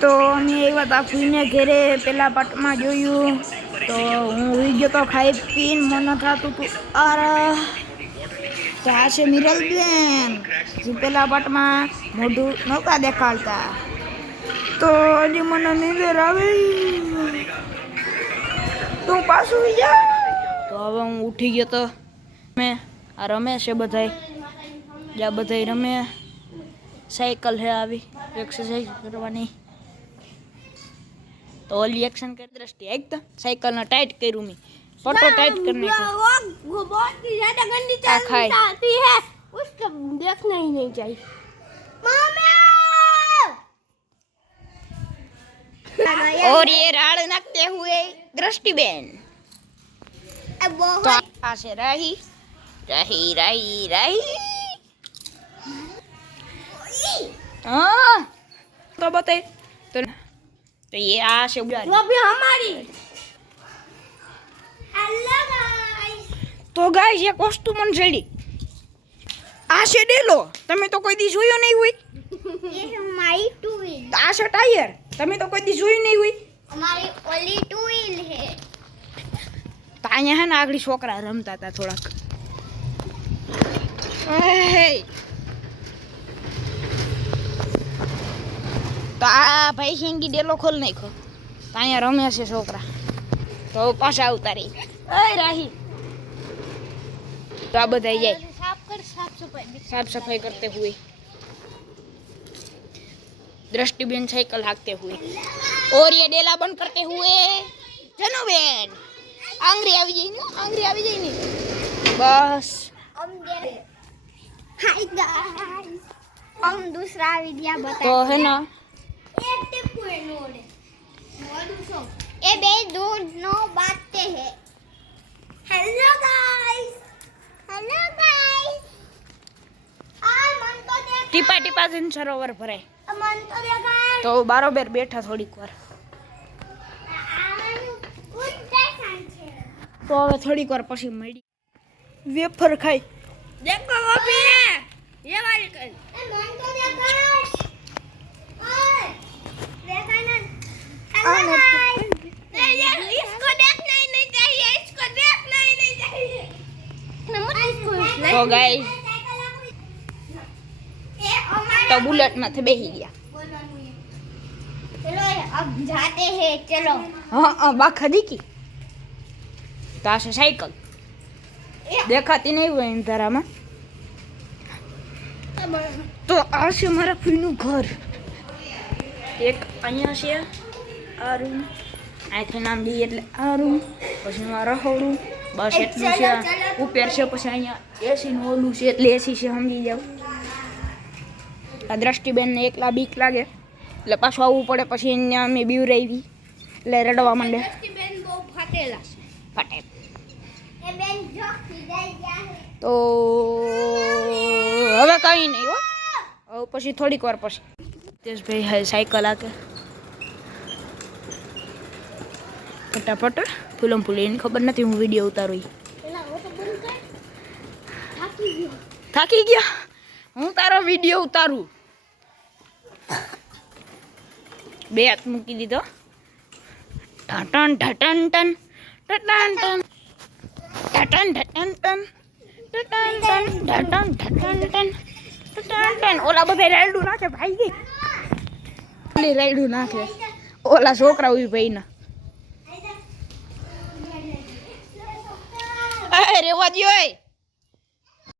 તો અમે આવ્યા હતા ફૂઈને ઘેરે પેલા પાટમાં જોયું તો હું ઉઈ ગયો તો ખાઈ પીને મને થતું હતું તો આ છે મિરલબેન જે પેલા પાટમાં મોઢું નહોતા દેખાડતા તો હજી મને નીંદર આવી તો પાછું જા તો હવે હું ઉઠી ગયો તો મેં આ રમે છે બધાય જ્યાં બધાય રમે સાયકલ છે આવી एक्सरसाइज करवानी तो ओली एक्शन कर दृष्टि एकदम साइकिल ना टाइट करूं मैं फोटो टाइट करने को वो बहुत ही ज्यादा गंदी चलती है उसको देखना ही नहीं चाहिए और ये राड़ नाकते हुए दृष्टि बेन तो आसे रही रही रही रही हाँ तो बताइए तो ये आशे उड़ा वो भी हमारी हेलो गाइस तो गाइस ये वस्तु मन जड़ी आशे डेलो તમે તો કોઈ દી જોયો નહીં હોય ये हमारी टू व्हील આશે ટાયર તમે તો કોઈ દી જોયું નહીં હોય हमारी ओली टू व्हील है તો અહીંયા હે ને આગળી છોકરા રમતા હતા થોડાક તો આ ભાઈ શેંગી ડેલો ખોલ નાખો તો અહીંયા રમે છે છોકરા તો પાછા આવતા રહી ઓય રાહી तो આ બધા જાય साफ सफाई करते हुए दृष्टिबेन साइकिल हाँकते हुए और ये डेला बंद करते हुए जनुबेन आंगरी આવી જાય ને बस हाय गाइस हम दूसरा वीडियो बता तो है ना एक टिप है नोड ये बे दूर नो बातें हैं हेलो गाइस आ मन तो देख ટીપા ટીપા જઈને સરોવર ભરાય मन तो देखा તો બારોબર બેઠા થોડીક વાર તો હવે થોડીક વાર પછી મળી વેફર ખાઈ देखो वो भी है ये वाली कर मन तो देखा ओए देखा ना हेलो गाइस ये इसको देखना ही नहीं चाहिए इसको देखना ही नहीं चाहिए તો ગાઈસ તો બુલેટ માંથી બેસી ગયા चलो अब जाते हैं चलो હા બાખા દીકી તો આ છે સાયકલ દેખાતી નહીં હોય અંધારામાં તો આ છે મારા ફૂઈનું ઘર એક અહીંયા છે આ રૂમ અહીંથી નામ દઈએ એટલે આ રૂમ પછી મારું રહોડું બસ એટલું છે ઉપર છે પછી અહીંયા એસીનું ઓલું છે એટલે એસી છે સમજી જાવ આ દ્રષ્ટિબેનને એકલા બીક લાગે એટલે પાછું આવવું પડે પછી અહીંયા અમે બીવરાવી એટલે રડવા માંડે बेन वो फटेला ફટે ये बेन जो खिदाई गया है તો હવે કંઈ નહીં હો હવે પછી થોડીક વાર પછી તેજભાઈ હા સાયકલ આકે ફટાફટ ફૂલમ ફૂલે એની ખબર નથી હું વિડીયો ઉતારું ना वो तो बंद कर थाकी गयो થાકી ગયા હું તારો વિડીયો ઉતારું બે હાથ મૂકી દીધો ઢટન ઢટન ટન ટટન ટન ટટન ઢટન ટન ટટન ટન ઢટન ઢટન ટન ટટન ટન ઓલા બધા રાયડું નાખે ભાઈ ગઈ ઓલી રાયડું નાખે ઓલા છોકરા ઉભી ભાઈના અરે રેવા દ્યો એ